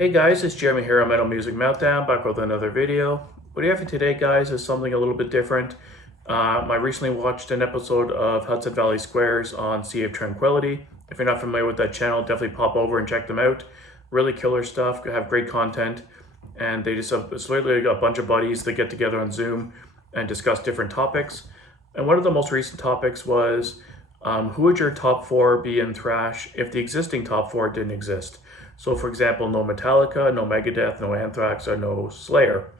Hey guys, it's Jeremy here on Metal Music Meltdown, back with another video. What I have for today, guys, is something a little bit different. I recently watched an episode of Hudson Valley Squares on Sea of Tranquility. If you're not familiar with that channel, definitely pop over and check them out. Really killer stuff, have great content, and they just have, it's literally a bunch of buddies that get together on Zoom and discuss different topics. And one of the most recent topics was, who would your top four be in thrash if the existing top four didn't exist? So for example, no Metallica, no Megadeth, no Anthrax, or no Slayer.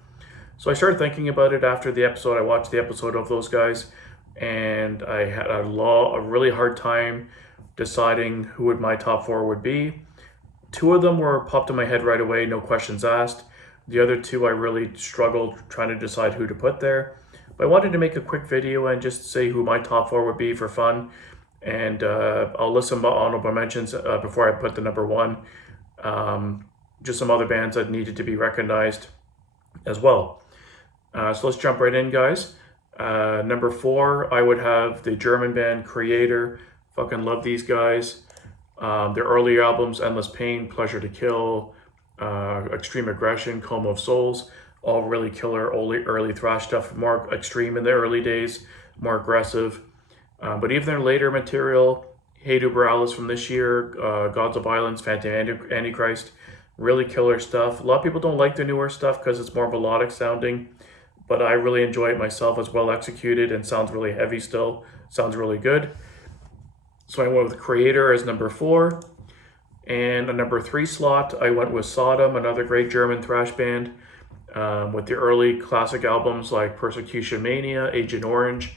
So I started thinking about it after the episode. I watched the episode of those guys, and I had a really hard time deciding who would my top four would be. Two of them were popped in my head right away, no questions asked. The other two I really struggled trying to decide who to put there. But I wanted to make a quick video and just say who my top four would be for fun. And I'll list some honorable mentions before I put the number one. Just some other bands that needed to be recognized as well. So let's jump right in, guys. Number four, I would have the German band Creator. Fucking love these guys. Their earlier albums, Endless Pain, Pleasure to Kill, Extreme Aggression, Coma of Souls, all really killer early thrash stuff. More extreme in the early days, more aggressive. But even their later material, Hey Duberalis from this year, Gods of Violence, Phantom Antichrist, really killer stuff. A lot of people don't like their newer stuff because it's more melodic sounding, but I really enjoy it myself. It's well executed and sounds really heavy still. Sounds really good. So I went with Creator as number four. And a number three slot, I went with Sodom, another great German thrash band, with the early classic albums like Persecution Mania, Agent Orange,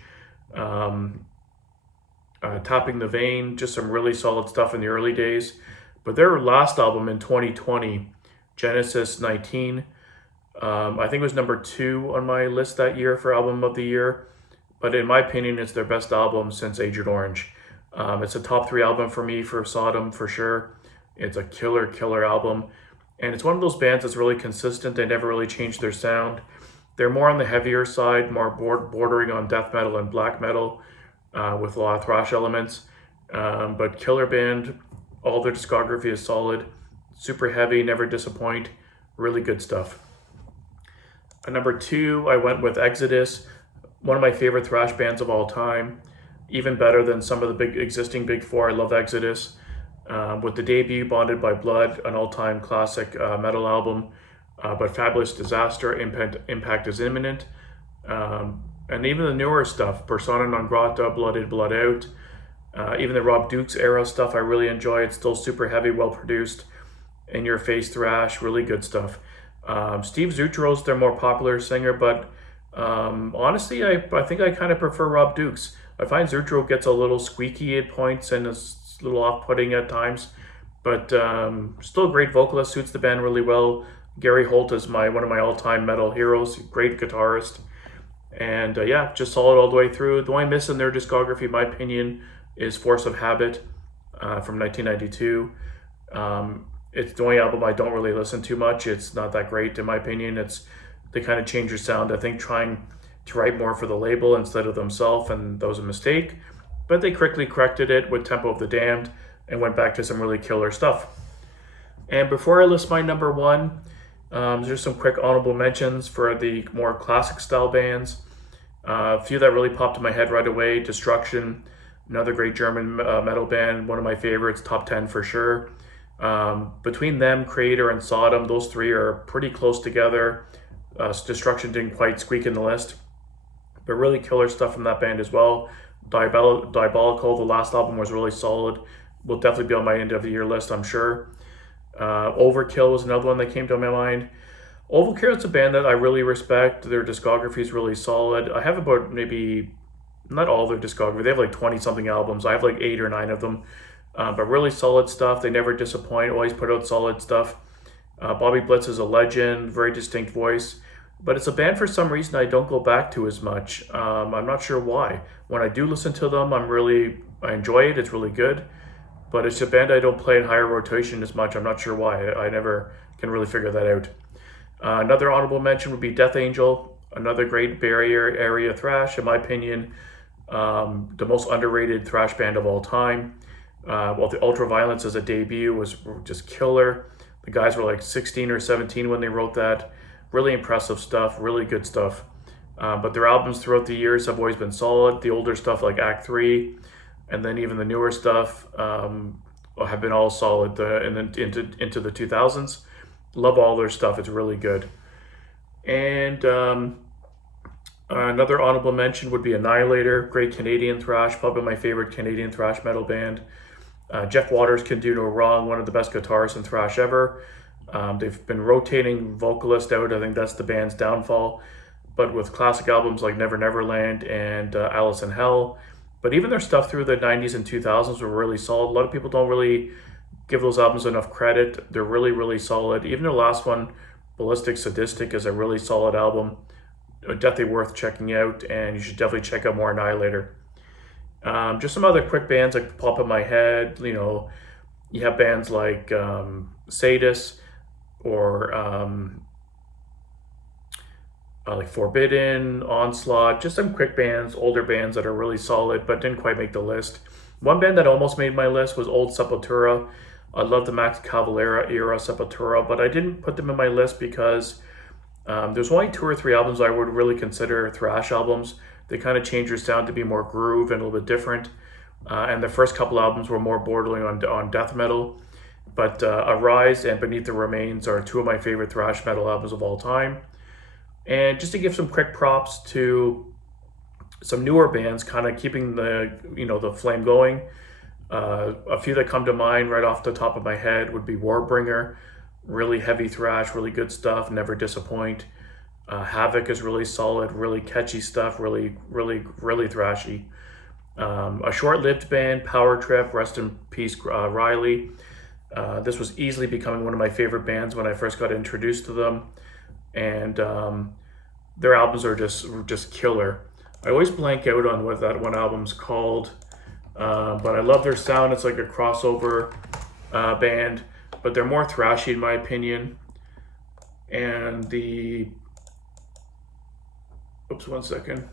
Tapping the Vein, just some really solid stuff in the early days. But their last album in 2020, Genesis 19, I think it was number two on my list that year for album of the year. But in my opinion, it's their best album since Agent Orange. It's a top three album for me for Sodom for sure. It's a killer album. And it's one of those bands that's really consistent. They never really changed their sound. They're more on the heavier side, more bordering on death metal and black metal. With a lot of thrash elements, but killer band. All their discography is solid, super heavy, never disappoint, really good stuff. At number two, I went with Exodus, one of my favorite thrash bands of all time, even better than some of the existing big four. I love Exodus. With the debut Bonded by Blood, an all-time classic metal album, but Fabulous Disaster, Impact is Imminent. And even the newer stuff, Persona Non Grata, Blood In, Blood Out, even the Rob Dukes era stuff, I really enjoy. It's still super heavy, well produced, in your face thrash, really good stuff. Steve Zutro's their more popular singer, but honestly, I think I kind of prefer Rob Dukes. I find Zutro gets a little squeaky at points and is a little off-putting at times, but still a great vocalist, suits the band really well. Gary Holt is one of my all-time metal heroes, great guitarist. And yeah, just solid all the way through. The only miss in their discography, in my opinion, is Force of Habit from 1992. It's the only album I don't really listen to much. It's not that great, in my opinion. They kind of changed their sound, I think, trying to write more for the label instead of themselves, and that was a mistake. But they quickly corrected it with Tempo of the Damned and went back to some really killer stuff. And before I list my number one, there's some quick honorable mentions for the more classic style bands. A few that really popped in my head right away. Destruction, another great German metal band, one of my favorites, top 10 for sure. Between them, Creator and Sodom, those three are pretty close together. Destruction didn't quite squeak in the list, but really killer stuff from that band as well. Diabolical, the last album was really solid. Will definitely be on my end of the year list, I'm sure. Overkill was another one that came to my mind. Overkill is a band that I really respect. Their discography is really solid. I have about maybe, not all their discography, they have like 20 something albums. I have like 8 or 9 of them, but really solid stuff. They never disappoint, always put out solid stuff. Bobby Blitz is a legend, very distinct voice, but it's a band for some reason I don't go back to as much. I'm not sure why. When I do listen to them, I enjoy it, it's really good. But it's a band I don't play in higher rotation as much. I'm not sure why. I never can really figure that out. Another honorable mention would be Death Angel, another great Bay Area thrash, in my opinion, the most underrated thrash band of all time. Well, the Ultraviolence as a debut was just killer. The guys were like 16 or 17 when they wrote that. Really impressive stuff, really good stuff. But their albums throughout the years have always been solid. The older stuff like Act 3, and then even the newer stuff have been all solid and then into the 2000s. Love all their stuff. It's really good. And another honorable mention would be Annihilator, great Canadian thrash, probably my favorite Canadian thrash metal band. Jeff Waters can do no wrong, one of the best guitarists in thrash ever. They've been rotating vocalist out. I think that's the band's downfall. But with classic albums like Never Neverland and Alice in Hell, but even their stuff through the 90s and 2000s were really solid. A lot of people don't really give those albums enough credit. They're really, really solid. Even their last one, Ballistic Sadistic, is a really solid album. Definitely worth checking out, and you should definitely check out more Annihilator. Just some other quick bands that pop in my head. You know, you have bands like Sadus or like Forbidden, Onslaught, just some quick bands, older bands that are really solid but didn't quite make the list. One band that almost made my list was Old Sepultura. I love the Max Cavalera era Sepultura, but I didn't put them in my list because there's only 2 or 3 albums I would really consider thrash albums. They kind of changed their sound to be more groove and a little bit different. And the first couple albums were more bordering on death metal. But Arise and Beneath the Remains are 2 of my favorite thrash metal albums of all time. And just to give some quick props to some newer bands, kind of keeping the flame going. A few that come to mind right off the top of my head would be Warbringer, really heavy thrash, really good stuff, never disappoint. Havoc is really solid, really catchy stuff, really thrashy. A short-lived band, Power Trip, rest in peace, Riley. This was easily becoming one of my favorite bands when I first got introduced to them. And their albums are just killer. I always blank out on what that one album's called, but I love their sound. It's like a crossover band, but they're more thrashy in my opinion. And one second.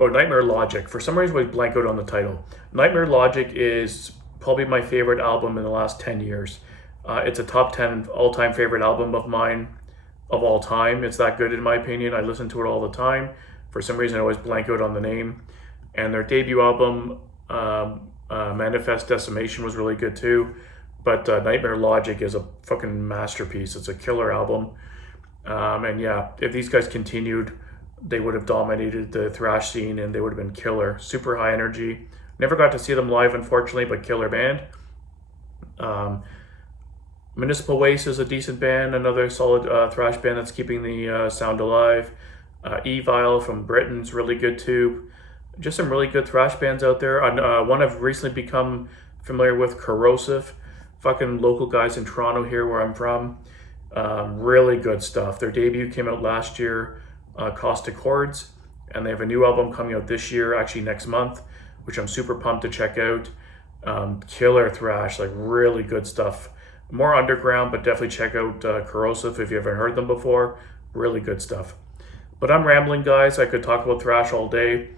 Oh, Nightmare Logic. For some reason, I blank out on the title. Nightmare Logic is probably my favorite album in the last 10 years. It's a top 10 all-time favorite album of mine of all time. It's that good in my opinion. I listen to it all the time. For some reason, I always blank out on the name. And their debut album, Manifest Decimation, was really good too. But Nightmare Logic is a fucking masterpiece. It's a killer album. And yeah, if these guys continued, they would have dominated the thrash scene and they would have been killer. Super high energy. Never got to see them live, unfortunately, but killer band. Municipal Waste is a decent band, another solid thrash band that's keeping the sound alive. Evil from Britain's really good too. Just some really good thrash bands out there. One I've recently become familiar with, Corrosive. Fucking local guys in Toronto here where I'm from. Really good stuff. Their debut came out last year, Caustic Hordes, and they have a new album coming out this year, actually next month, which I'm super pumped to check out. Killer thrash, like really good stuff. More underground, but definitely check out Corrosive if you haven't heard them before. Really good stuff. But I'm rambling, guys. I could talk about thrash all day.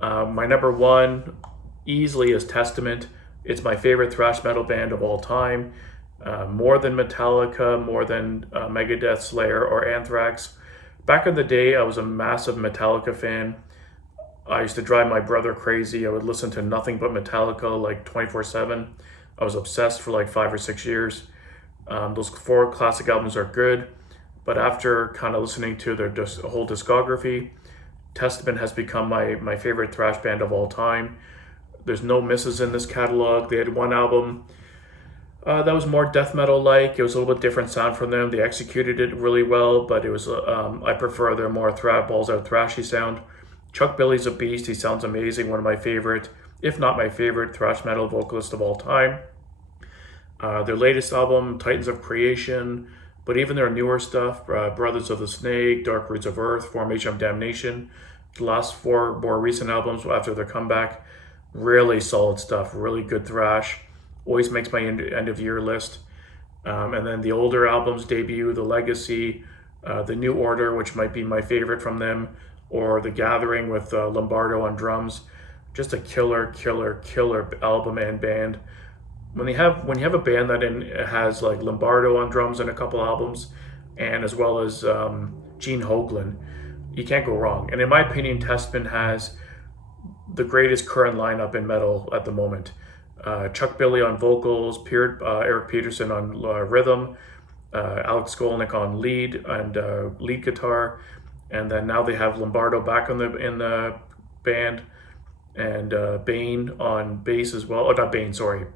My number one easily is Testament. It's my favorite thrash metal band of all time. More than Metallica, more than Megadeth, Slayer, or Anthrax. Back in the day, I was a massive Metallica fan. I used to drive my brother crazy. I would listen to nothing but Metallica like 24/7. I was obsessed for like 5 or 6 years. Those 4 classic albums are good, but after kind of listening to their whole discography, Testament has become my favorite thrash band of all time. There's no misses in this catalog. They had one album that was more death metal like. It was a little bit different sound from them. They executed it really well, but it was I prefer their more balls out thrashy sound. Chuck Billy's a beast. He sounds amazing. One of my favorite, if not my favorite, thrash metal vocalist of all time. Their latest album, Titans of Creation, but even their newer stuff, Brothers of the Snake, Dark Roots of Earth, Formation of Damnation, the last 4 more recent albums after their comeback, really solid stuff, really good thrash. Always makes my end of year list. And then the older albums, Debut, The Legacy, The New Order, which might be my favorite from them, or The Gathering with Lombardo on drums. Just a killer album and band. when you have a band that has like Lombardo on drums in a couple albums, and as well as Gene Hoglan, you can't go wrong. And in my opinion, Testament has the greatest current lineup in metal at the moment. Chuck Billy on vocals, Eric Peterson on rhythm, Alex Skolnick on lead and lead guitar, and then now they have Lombardo back in the band, and Bane on bass as well. Oh, not Bane, sorry,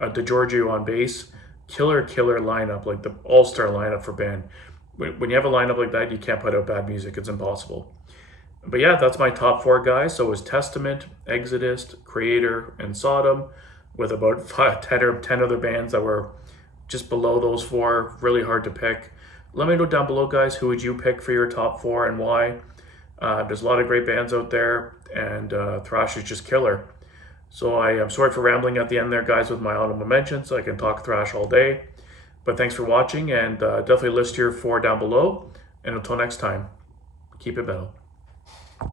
DeGiorgio on bass. Killer lineup, like the all-star lineup for band. When you have a lineup like that, you can't put out bad music. It's impossible. But yeah, that's my top 4 guys. So it was Testament, Exodus, Creator, and Sodom, with about 10 other bands that were just below those 4. Really hard to pick. Let me know down below, guys, who would you pick for your top 4 and why? There's a lot of great bands out there, and Thrash is just killer. So I am sorry for rambling at the end there, guys, with my honorable mentions. I can talk Thrash all day. But thanks for watching, and definitely list your 4 down below. And until next time, keep it metal.